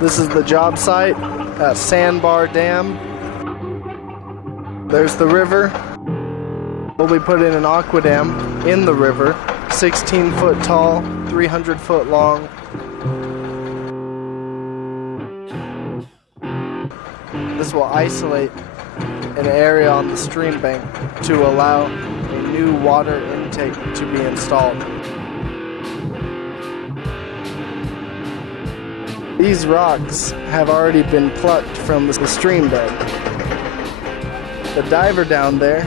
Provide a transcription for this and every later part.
This is the job site at Sandbar Dam. There's the river. We'll be putting an AquaDam in the river, 16 foot tall, 300 foot long. This will isolate an area on the stream bank to allow a new water intake to be installed. These rocks have already been plucked from the stream bed. The diver down there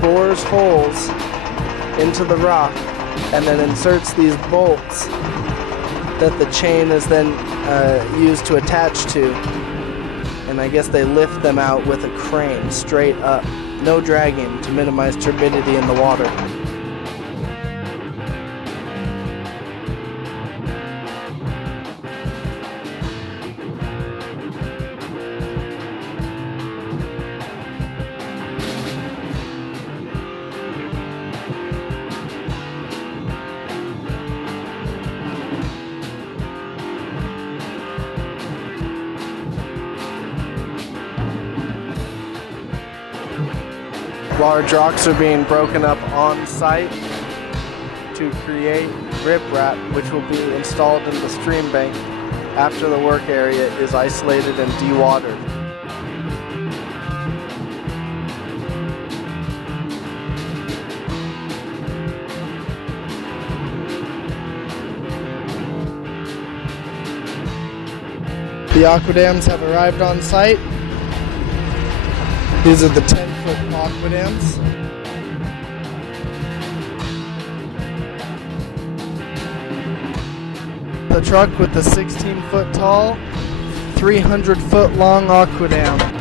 bores holes into the rock and then inserts these bolts that the chain is then used to attach to. And I guess they lift them out with a crane straight up. No dragging to minimize turbidity in the water. Large rocks are being broken up on site to create riprap, which will be installed in the stream bank after the work area is isolated and dewatered. The AquaDams have arrived on site. These are the 10-foot AquaDams. The truck with the 16-foot tall, 300-foot long AquaDam.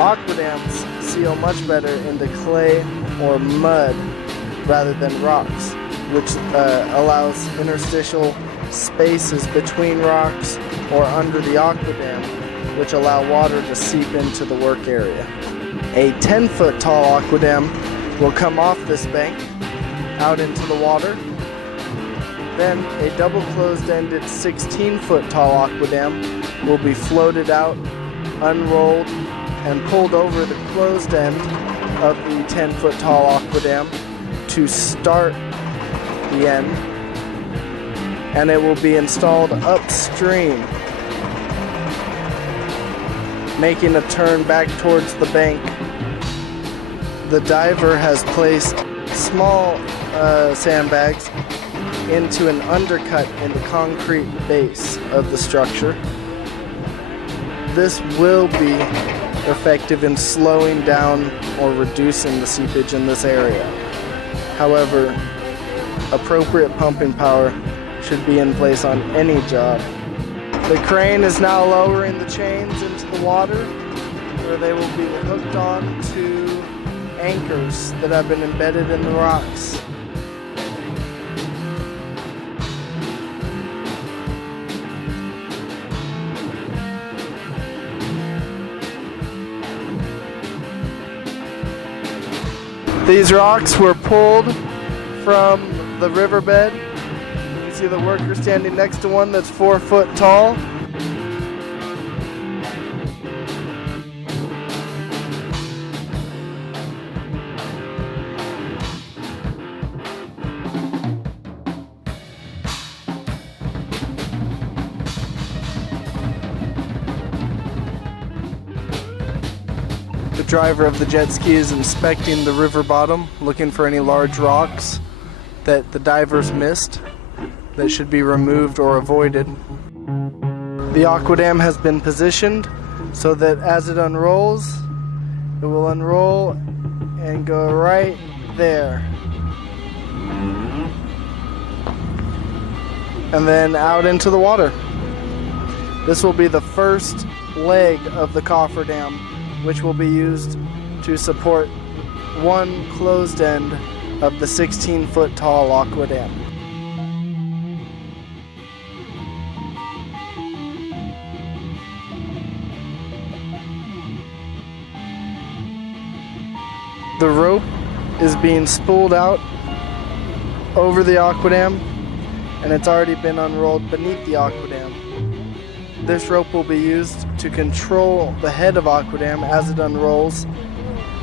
AquaDams seal much better into clay or mud rather than rocks, which allows interstitial spaces between rocks or under the AquaDam, which allow water to seep into the work area. A 10-foot tall AquaDam will come off this bank out into the water. Then a double closed-ended 16-foot tall AquaDam will be floated out, unrolled, and pulled over the closed end of the 10-foot tall AquaDam to start the end, and it will be installed upstream, making a turn back towards the bank. The diver has placed small sandbags into an undercut in the concrete base of the structure. This will be effective in slowing down or reducing the seepage in this area. However, appropriate pumping power should be in place on any job. The crane is now lowering the chains into the water, where they will be hooked on to anchors that have been embedded in the rocks. These rocks were pulled from the riverbed. You can see the worker standing next to one that's 4 foot tall. The driver of the jet ski is inspecting the river bottom, looking for any large rocks that the divers missed that should be removed or avoided. The AquaDam has been positioned so that as it unrolls, it will unroll and go right there. And then out into the water. This will be the first leg of the cofferdam, which will be used to support one closed end of the 16-foot tall AquaDam. The rope is being spooled out over the AquaDam, and it's already been unrolled beneath the AquaDam. This rope will be used to control the head of AquaDam as it unrolls,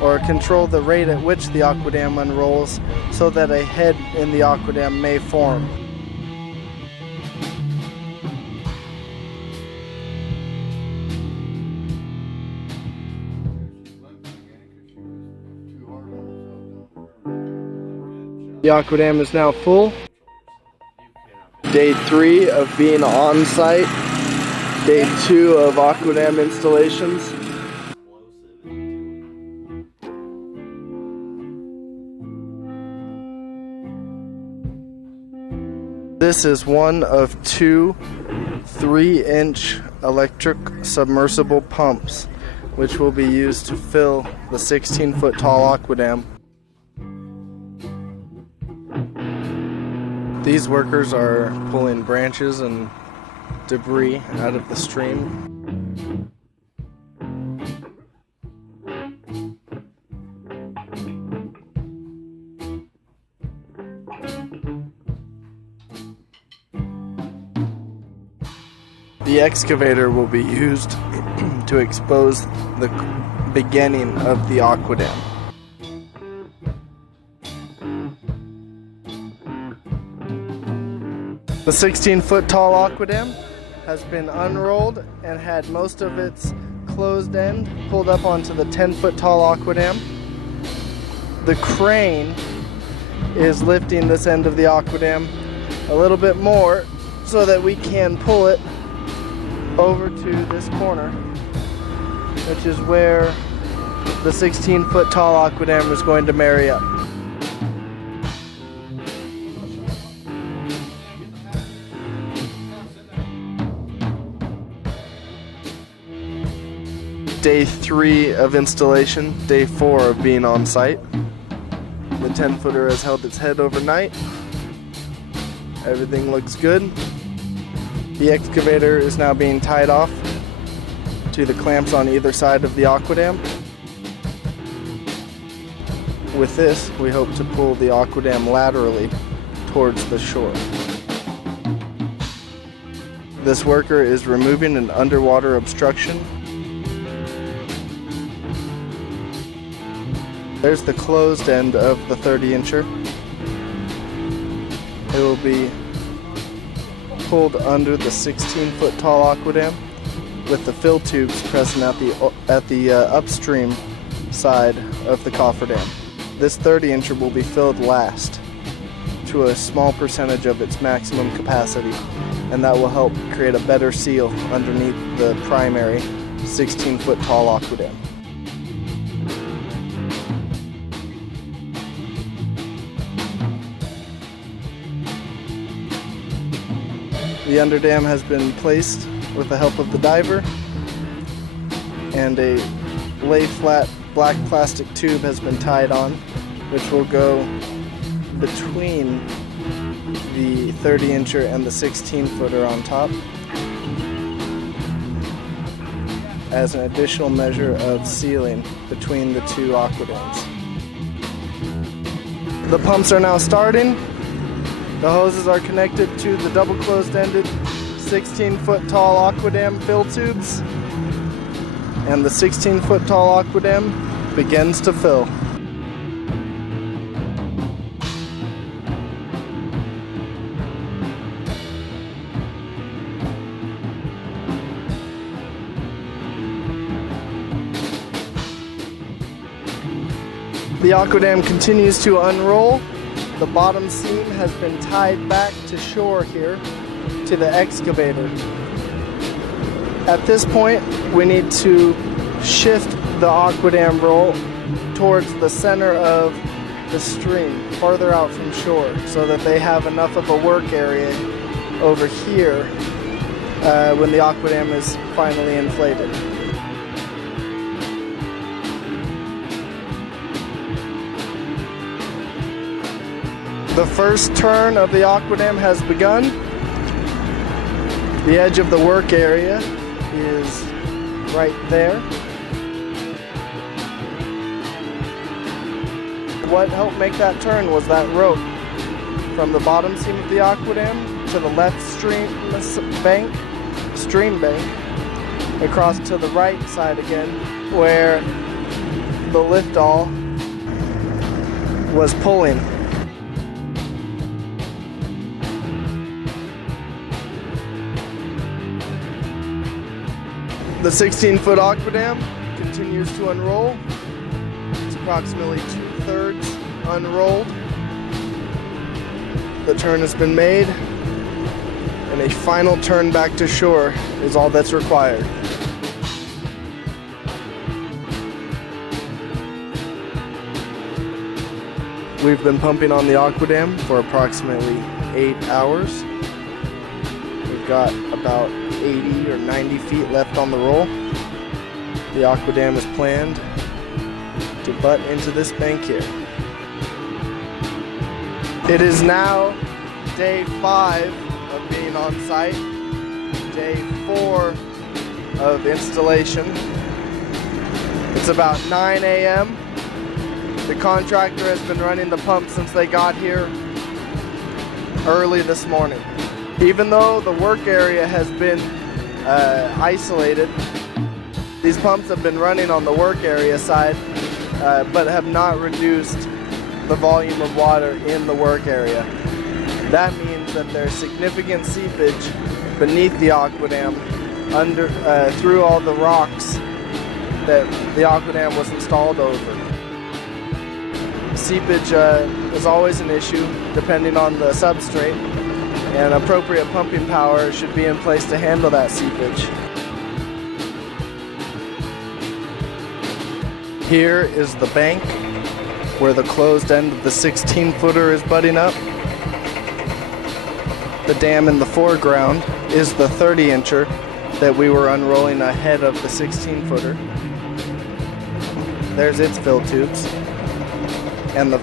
or control the rate at which the AquaDam unrolls so that a head in the AquaDam may form. The AquaDam is now full. Day 3 of being on site. Day 2 of AquaDam installations. This is one of 2 3-inch electric submersible pumps, which will be used to fill the 16-foot tall AquaDam. These workers are pulling branches and debris out of the stream. The excavator will be used to expose the beginning of the AquaDam. The 16-foot tall AquaDam has been unrolled and had most of its closed end pulled up onto the 10-foot tall AquaDam. The crane is lifting this end of the AquaDam a little bit more so that we can pull it over to this corner, which is where the 16-foot tall AquaDam is going to marry up. Day 3 of installation, day 4 of being on site. The 10-footer has held its head overnight. Everything looks good. The excavator is now being tied off to the clamps on either side of the AquaDam. With this, we hope to pull the AquaDam laterally towards the shore. This worker is removing an underwater obstruction. There's the closed end of the 30-incher. It will be pulled under the 16-foot tall AquaDam with the fill tubes present at the upstream side of the cofferdam. This 30-incher will be filled last to a small percentage of its maximum capacity, and that will help create a better seal underneath the primary 16-foot tall AquaDam. The underdam has been placed with the help of the diver, and a lay-flat black plastic tube has been tied on, which will go between the 30-incher and the 16-footer on top as an additional measure of sealing between the two AquaDams. The pumps are now starting. The hoses are connected to the double closed-ended 16-foot tall AquaDam fill tubes, and the 16-foot tall AquaDam begins to fill. The AquaDam continues to unroll. The bottom seam has been tied back to shore here to the excavator. At this point, we need to shift the AquaDam roll towards the center of the stream, farther out from shore, so that they have enough of a work area over here when the AquaDam is finally inflated. The first turn of the AquaDam has begun. The edge of the work area is right there. What helped make that turn was that rope from the bottom seam of the AquaDam to the left stream bank, across to the right side again, where the lift-all was pulling. The 16-foot AquaDam continues to unroll. It's approximately 2/3 unrolled. The turn has been made, and a final turn back to shore is all that's required. We've been pumping on the AquaDam for approximately 8 hours. We've got about 80 or 90 feet left on the roll. The AquaDam is planned to butt into this bank here. It is now day 5 of being on site, day 4 of installation. It's about 9 a.m. The contractor has been running the pump since they got here early this morning. Even though the work area has been isolated, these pumps have been running on the work area side, but have not reduced the volume of water in the work area. That means that there's significant seepage beneath the AquaDam through all the rocks that the AquaDam was installed over. Seepage is always an issue depending on the substrate, and appropriate pumping power should be in place to handle that seepage. Here is the bank where the closed end of the 16-footer is butting up. The dam in the foreground is the 30-incher that we were unrolling ahead of the 16-footer. There's its fill tubes. And the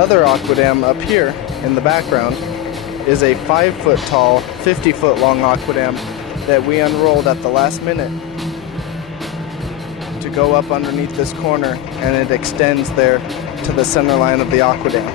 other AquaDam up here in the background is a 5-foot tall, 50-foot long AquaDam that we unrolled at the last minute to go up underneath this corner, and it extends there to the center line of the AquaDam.